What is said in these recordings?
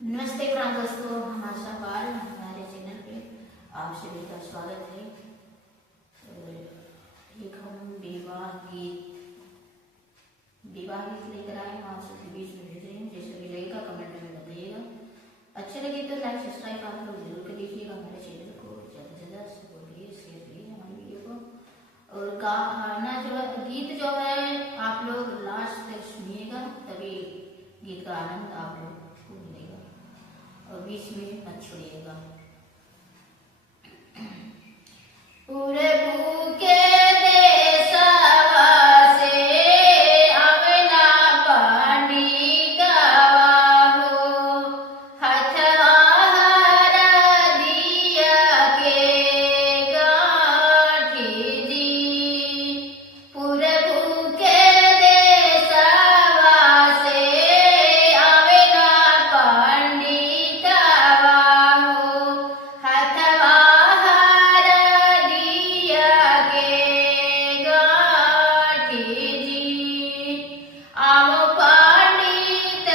नमस्ते प्राण दोस्तों, हम आशा पाल हमारे चैनल पे आप सभी का स्वागत है। एक हम विवाह गीत लेकर आए हैं, आप सबके बीच में भेज रहे हैं। जैसे भी लगेगा कमेंट में बताइएगा। अच्छे लगे तो लाइक सब्सक्राइब आप लोग जरूर कर लीजिएगा। हमारे चैनल को ज़्यादा से ज़्यादा सपोर्ट कीजिए, शेयर कीजिए हमारी वीडियो को। और गाना जो गीत जो है आप लोग लास्ट तक सुनिएगा, तभी गीत का आनंद आप लोग को मिलेगा और बीच में मत छोड़िएगा। पूरे भूखे देशवा से अगला पानी गवाहो, हथवा हर दिया के गाठी जी। पूरे भूखे देशवा से अगला पानी गवाहो, हथवा हर दिया के गाठी जी। आओ पंडित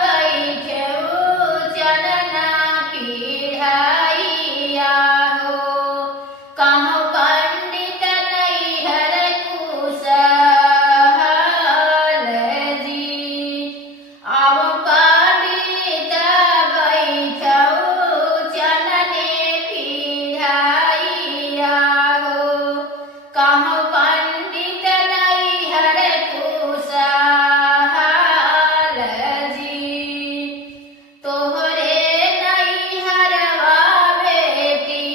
बैठऊ चरण पीढ़िया हो, कहो पंडित नैहर कुशल जी। आओ पंडित बैठऊ चरण पीढ़िया हो, कहो पंडित नैहर कुशल जी। तोहरे नैहरवा बेटी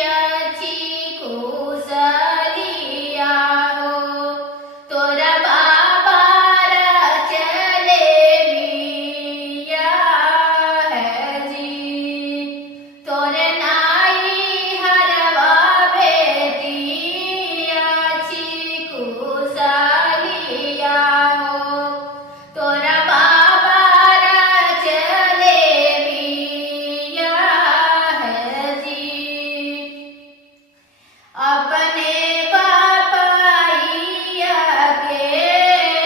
अच्छी कुशलिया हो, तोरा बाबा चले बिया है जी। तोरे नैहरवा बेटी अच्छी कुशलिया हो, तोरा बाबा चले बिया है जी। अपने बापैया के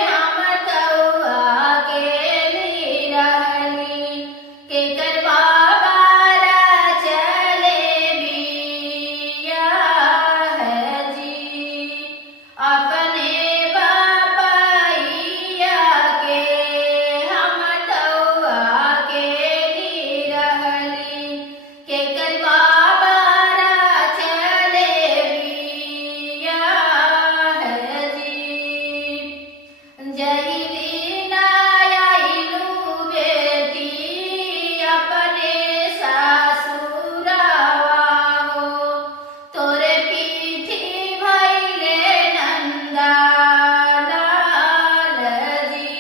हम तो अकेली रहली, केकर बाबा चले बिया है जी। अपने बापैया के हम तो अकेली रहली, केकर बाबा चले बिया है जी। जही दिन आइलू बेटी अपने सासुरवा हो, तोरे पीठी भइले नंदा लाल जी।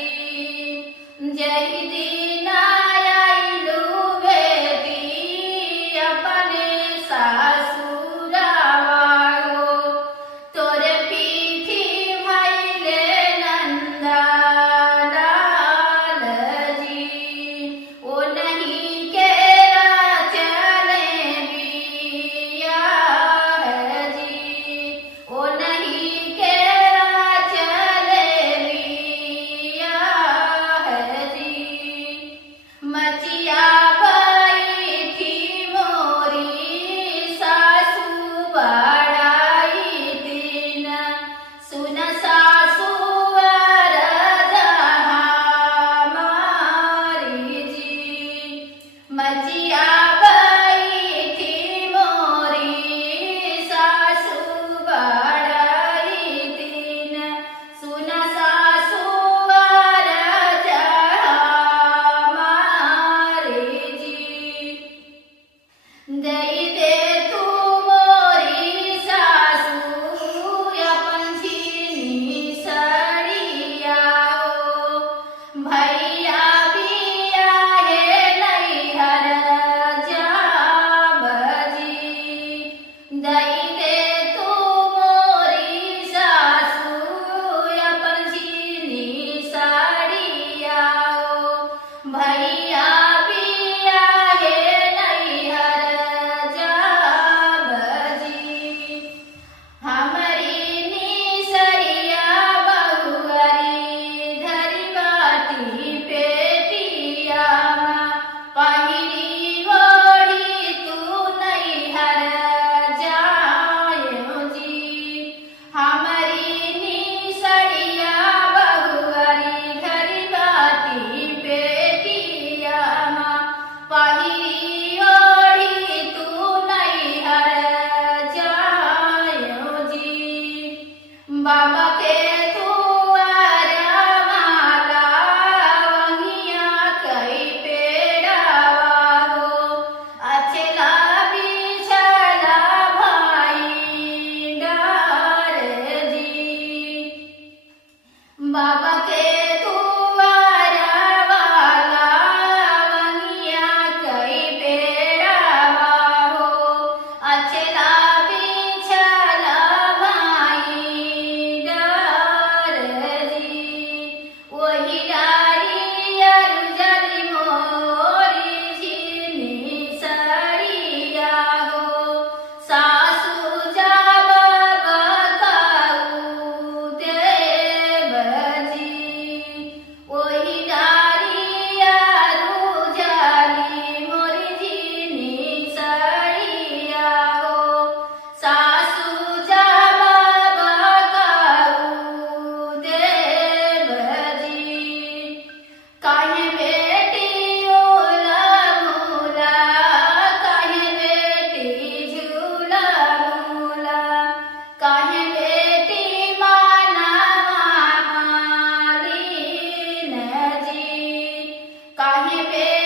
जही दिन आइलू बेटी अपने सासुरवा हो, तोरे पीठी भइले नंदा लाल जी। ओ नहीं के चले बिया है जी। ओ नहीं के चले बिया है जी। मचिया बैठी मोरी सासू बड़ाई दिन, सुन सासू हमारी जी। मचिया बैठी मोरी सासू बड़ाई दिन, सुन सासू हमारी जी। दई दे तू मोरी सासू अपन छीनी सड़िया हो, भैया बिया है नैहर जाब जी। दई दे तू मोरी सासू अपन छीनी सड़िया हो, भैया बिया है नैहर जाब जी। हमरी निसरिया बहुअरी धरी बाटी पेटिया वे